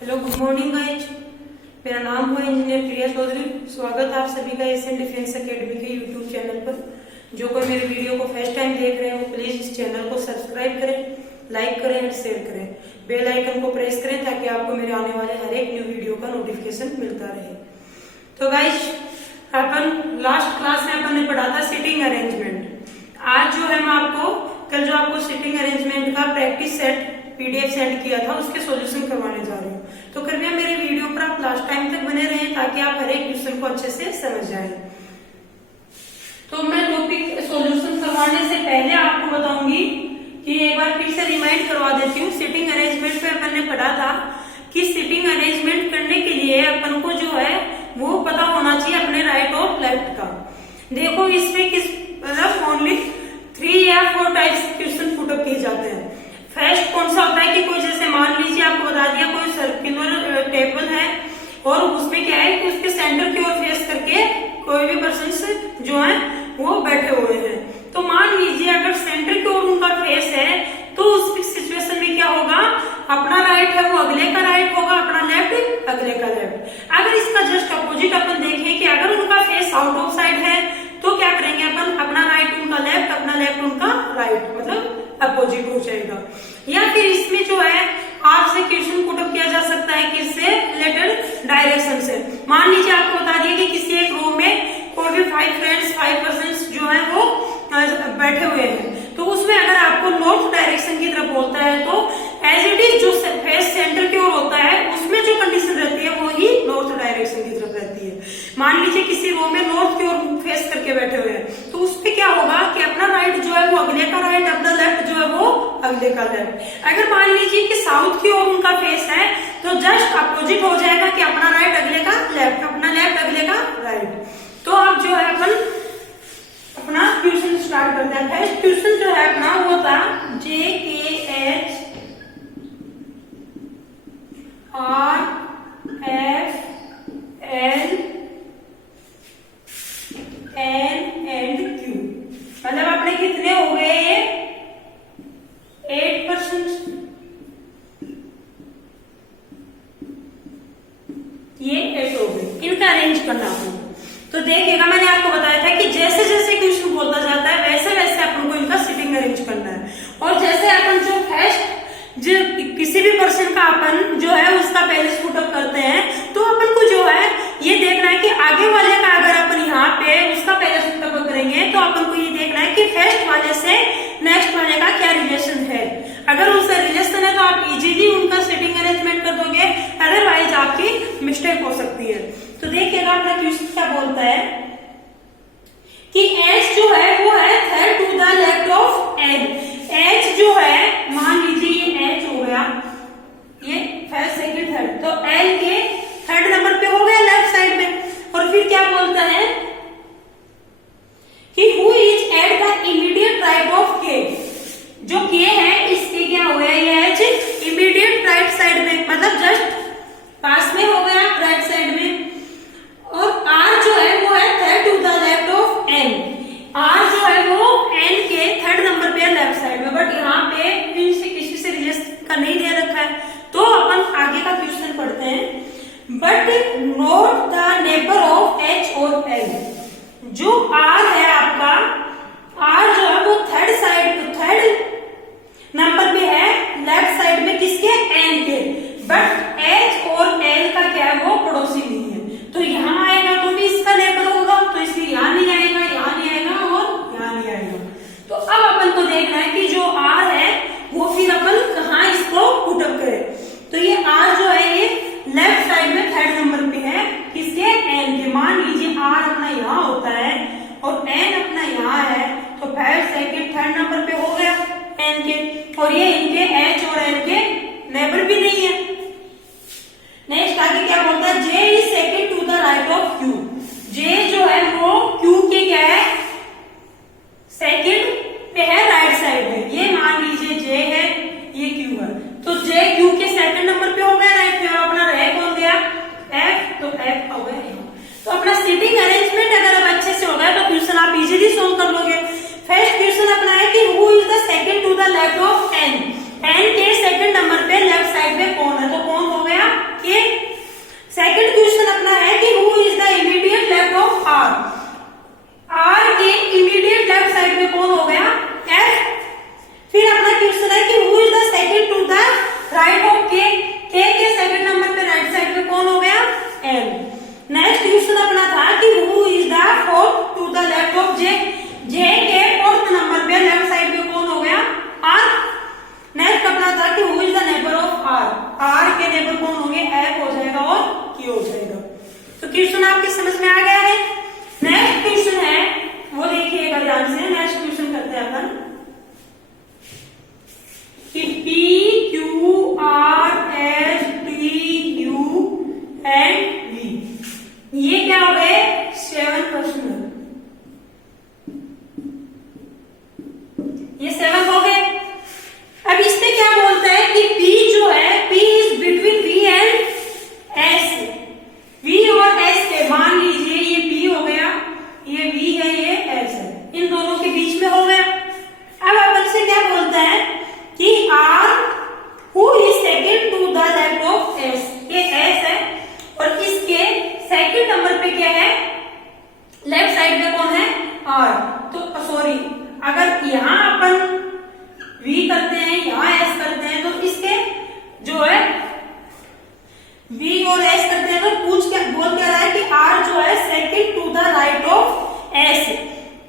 Hello, good morning guys. मेरा नाम है इंजीनियर प्रिया चौधरी। स्वागत है आप सभी का एशियन डिफेंस एकेडमी के यूट्यूब चैनल पर। जो कोई मेरे वीडियो को फर्स्ट टाइम देख रहे हैं वो प्लीज इस चैनल को सब्सक्राइब करें, लाइक करें और शेयर करें। बेल आइकन को प्रेस करें ताकि आपको मेरे आने वाले हर एक न्यू वीडियो का नोटिफिकेशन मिलता रहे। तो गाइज, अपन लास्ट क्लास में अपन ने पढ़ा था सिटिंग अरेंजमेंट। आज जो है मैं आपको कल जो आपको सिटिंग अरेंजमेंट का प्रैक्टिस सेट पीडीएफ सेंड किया था उसके सॉल्यूशन करवाने जा रही हूँ। तो कृपया मेरे वीडियो पर आप लास्ट टाइम तक बने रहें ताकि आप हर एक क्वेश्चन को अच्छे से समझ जाएं। तो मैं टॉपिक सॉल्यूशन करवाने से पहले आपको बताऊंगी कि एक बार फिर से रिमाइंड करवा देती हूँ। सिटिंग अरेंजमेंट पे अपन ने पढ़ा था कि सिटिंग अरेंजमेंट करने के लिए अपन को जो है वो पता होना चाहिए अपने राइट और लेफ्ट का। देखो, इसमें किस मतलब ओनली 3 या 4 टाइप्स क्वेश्चन पुटअप किए जाते हैं। फर्स्ट कौन सा होता है कि कोई जैसे मान लीजिए आपको बता दिया कोई सर्कुलर टेबल है और उसमें क्या है कि उसके सेंटर की ओर फेस करके कोई भी पर्सन जो है वो बैठे हुए हैं। तो मान लीजिए अगर सेंटर की ओर उनका फेस है तो उस सिचुएशन में क्या होगा, अपना राइट है वो अगले का राइट होगा, अपना लेफ्ट अगले का लेफ्ट। अगर इसका जस्ट अपोजिट अपन देखें कि अगर उनका फेस आउट ऑफ साइड है तो क्या करेंगे अपन, अपना राइट उनका लेफ्ट, अपना लेफ्ट उनका राइट, मतलब अपोजिट हो जाएगा। या फिर इसमें जो है आपसे क्वेश्चन पुटअप किया जा सकता है किससे रिलेटेड, डायरेक्शन से। मान लीजिए आपको बता दिया कि किसी एक रूम में कोई भी 5 फ्रेंड्स 5 पर्सन्स जो है वो बैठे हुए हैं, तो उसमें अगर आपको नॉर्थ डायरेक्शन की तरफ बोलता है तो एज इट इज जो फेस सेंटर की ओर होता है उसमें जो कंडीशन रहती है वो ही नॉर्थ डायरेक्शन की तरफ रहती है। मान लीजिए किसी रूम में नॉर्थ की ओर फेस करके बैठे हुए हैं तो उसपे क्या होगा कि अपना राइट जो है वो अगले का राइट, अपना लेफ्ट जो है वो अगले का लेफ्ट। अगर मान लीजिए कि साउथ की ओर उनका फेस है तो जस्ट अपोजिट हो जाएगा कि अपना राइट अगले का लेफ्ट, अपना लेफ्ट अगले का राइट। तो अब जो है अपन अपना क्वेश्चन स्टार्ट करते हैं। फर्स्ट क्वेश्चन जो है अपना वो था JKH RF L N and Q, मतलब अपने कितने हो गए 8%। ये 8 हो गए, इनका अरेंज करना होगा। तो देखिएगा मैंने आपको बताया था कि जैसे जैसे क्वेश्चन बोलता जाता है वैसे वैसे अपन को इनका सिटिंग अरेंज करना है। और जैसे अपन जो फर्स्ट जो किसी भी पर्सन का अपन जो है उसका पहले पुटअप करते हैं तो अपन को जो है ये देखना है कि आगे वाले का अगर अपन यहाँ पे उसका पहले पुटअप करेंगे तो अपन को ये देखना है कि फर्स्ट वाले से नेक्स्ट वाले का क्या रिलेशन है। अगर उसका रिलेशन है तो आप इजीली उनका सिटिंग अरेंजमेंट कर दोगे, अदरवाइज आपकी मिस्टेक हो सकती है। तो देखिएगा अपना क्वेश्चन क्या बोलता है कि H जो है वो है third to the left of L। H जो है मान लीजिए ये H हो गया, ये फर्स्ट सेकंड थर्ड, तो L के थर्ड नंबर पे हो गया लेफ्ट साइड में। और फिर क्या बोलता है कि who is at the immediate right of K। जो K है इसके क्या हो गया, ये H इमीडिएट राइट साइड में, मतलब जस्ट पास में हो गया राइट साइड में। और R जो है वो है third to the left of N। R जो है वो N के थर्ड नंबर पे है लेफ्ट साइड में, बट यहाँ पे इनसे किसी से रिलेशन का नहीं दे रखा है। तो अपन आगे का क्वेश्चन पढ़ते हैं। But note the neighbour of H और L। जो R है आपका, R जो है वो थर्ड नंबर पे है लेफ्ट साइड में किसके, N के, बट H और L का क्या है वो पड़ोसी नहीं है। तो यहाँ आएगा तो भी इसका नेबर होगा, तो इसलिए यहाँ नहीं आएगा, यहाँ नहीं आएगा और यहाँ नहीं आएगा। तो अब अपन को देखना है कि जो R है वो फिर अपन कहाँ इसको पुटअप करें। तो ये R जो है ये लेफ्ट साइड में थर्ड नंबर पे है किसके, N के। मान लीजिए R अपना यहाँ होता है और N अपना यहाँ है, तो फर्स्ट सेकंड थर्ड नंबर पे हो गया N के। और ये इनके H और N के नेबर भी नहीं है, क्वेश्चन आपके समझ में आ गया है। नेक्स्ट क्वेश्चन है वो देखिएगा ध्यान से। नेक्स्ट क्वेश्चन करते हैं अपन कि P Q R S T U and V, ये क्या हो गए 7 प्रश्न, ये 7 हो गए। अब इसमें क्या बोलता है कि P जो है P is between V and S, V और S के, मान लीजिए ये P हो गया, ये V है, ये S है, इन दोनों के बीच में हो गया। अब अपन से क्या बोलता है कि R who is second to the left of S, ये S है और इसके सेकंड नंबर पे क्या है, लेफ्ट साइड में कौन है R। तो सॉरी, अगर यहां अपन V करते हैं, यहां S करते हैं, तो इसके जो है V और S करते हैं तो पूछ क्या बोल क्या रहा है कि R जो है second to the right of S,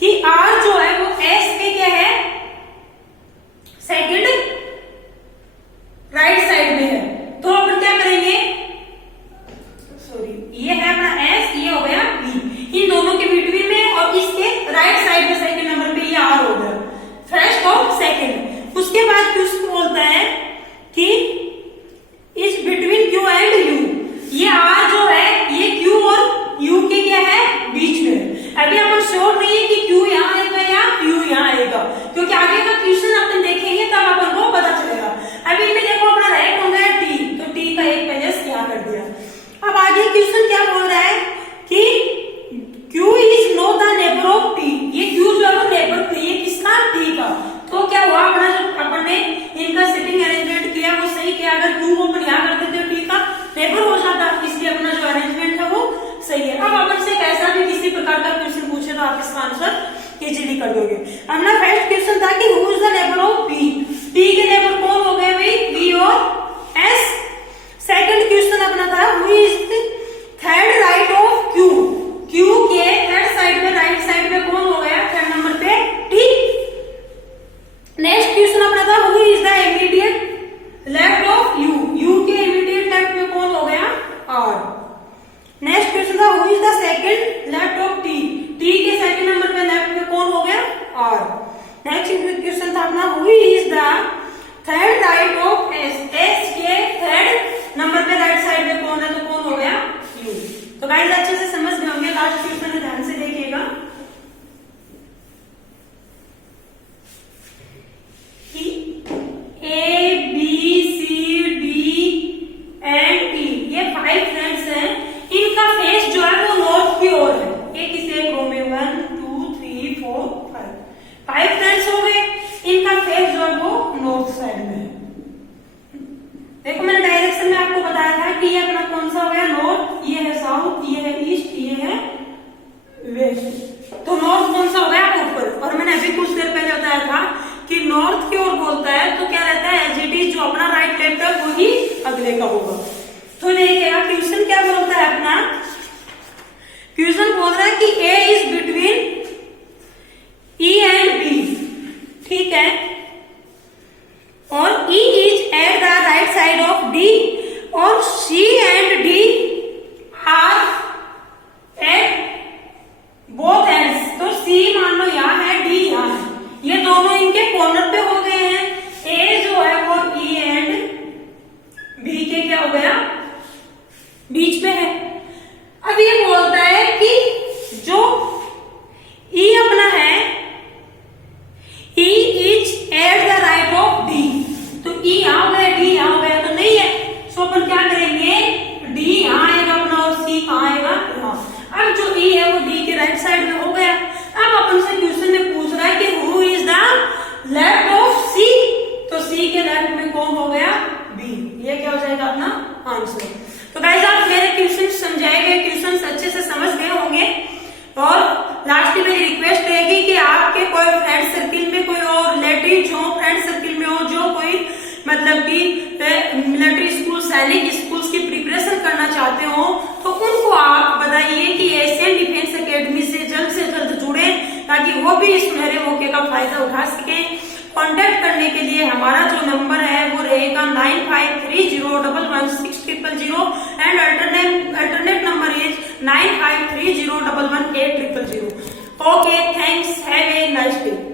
कि R जो है वो S के क्या है सेकंड राइट साइड में है। तो अपन क्या करेंगे, सॉरी ये है अपना S, ये हो गया V, इन दोनों के बिटवीन में और इसके राइट साइड में सेकंड नंबर पे ये R हो गया, फर्स्ट और सेकंड। उसके बाद क्वेश्चन बोलता है कि is between Q and U, ये R जो है ये Q और U के क्या है बीच में। अभी अपन श्योर नहीं है कि Q यहाँ आएगा या Q यहाँ आएगा, क्योंकि आगे का क्वेश्चन अपन देखेंगे तब अपन को पता चलेगा। अभी में देखो अपना राइट हो गया T, तो T का एक पेजेस यहाँ कर दिया। अब आगे क्वेश्चन क्या बोल रहा है कि Q is know the neighbour of T, ये Q जो है वो नेबर, ये किसका T का। तो क्या हुआ, अपना जो अपन ने इनका सिटिंग अरेंजमेंट किया वो सही किया। अगर Q को अपन यहाँ कर देते तो T का नेबर हो जाता, इसलिए अपना जो अरेंजमेंट है वो सही है। अब अपन से कैसा भी किसी प्रकार का क्वेश्चन पूछे तो आप इसका आंसर इजीली कर दोगे। अपना फर्स्ट क्वेश्चन था कि who is the neighbour of P, P के नेबर कौन हो गए भाई V और S। सेकंड क्वेश्चन अपना था who is the third right of Q, Q के थर्ड साइड में राइट साइड में कौन हो गया थर्ड नंबर पे T। नेक्स्ट क्वेश्चन अपना था who is the immediate left of U, U के इमीडिएट लेफ्ट में कौन हो गया R। नेक्स्ट क्वेश्चन था who is the second left of T, T के सेकंड नंबर पे लेफ्ट में कौन हो गया R। नेक्स्ट क्वेश्चन था अपना who is the third right of S, S के थर्ड नंबर पे राइट साइड में कौन है, तो कौन हो गया U। तो गाइस अच्छे से समझ गए होंगे। लास्ट क्वेश्चन ध्यान से देखिएगा कि A B C D and E, ये 5 फ्रेंड्स हैं, इनका फेस जो है वो नॉर्थ की ओर है। एक इसे एक रो में 1 2 3 4 5 फ्रेंड्स हो गए, इनका फेस जो है वो नॉर्थ साइड में है। देखो मैंने डायरेक्शन में आपको बताया था कि ये अपना कौन सा हो गया नॉर्थ, ये है साउथ, ये है ईस्ट, ये है वेस्ट। तो नॉर्थ कौन सा हो गया ऊपर। और मैंने अभी कुछ देर पहले बताया था कि नॉर्थ की ओर बोलता है तो क्या रहता है एज इट इज, जो अपना राइट लेफ्ट है वही अगले का होगा। तो देखिएगा क्वेश्चन क्या बोलता है अपना, क्वेश्चन बोल रहा है कि A is between E and B, ठीक है, और E is at the right side of D और C and D are at both ends. तो C मान लो यहाँ है, D यहाँ है, ये दोनों इनके कॉर्नर पे हो गए हैं। A जो है वो E एंड B के क्या हो गया बीच में है। अब ये बोलता है कि जो E अपना है E is at the right of D, तो E यहाँ हो गया, D यहाँ हो गया, तो नहीं है। सो अपन क्या करेंगे, D यहाँ आएगा अपना और C कहाँ आएगा यहाँ। अब जो E है वो D के राइट साइड में हो गया। अब अपन से क्वेश्चन में पूछ रहा है कि who is the left of C, तो C के लेफ्ट में कौन हो गया B, ये क्या हो जाएगा अपना आंसर। तो गाइस आप मेरे क्वेश्चन समझाए गए क्वेश्चन अच्छे से समझ गए होंगे। और लास्ट में मेरी रिक्वेस्ट रहेगी कि आपके कोई फ्रेंड सर्किल में कोई और रिलेटिव हो, फ्रेंड सर्किल में हो जो कोई मतलब कि मिलिट्री स्कूल, सैनिक स्कूल्स की प्रिपरेशन करना चाहते हो, तो उनको आप बताइए कि एशियन डिफेंस एकेडमी से जल्द जुड़े, ताकि वो भी इस सुनहरे मौके का फायदा उठा सके। कांटेक्ट करने के लिए हमारा जो नंबर है वो रहेगा 9530116000 and alternate number is 9530118000। Okay, thanks, have a nice day.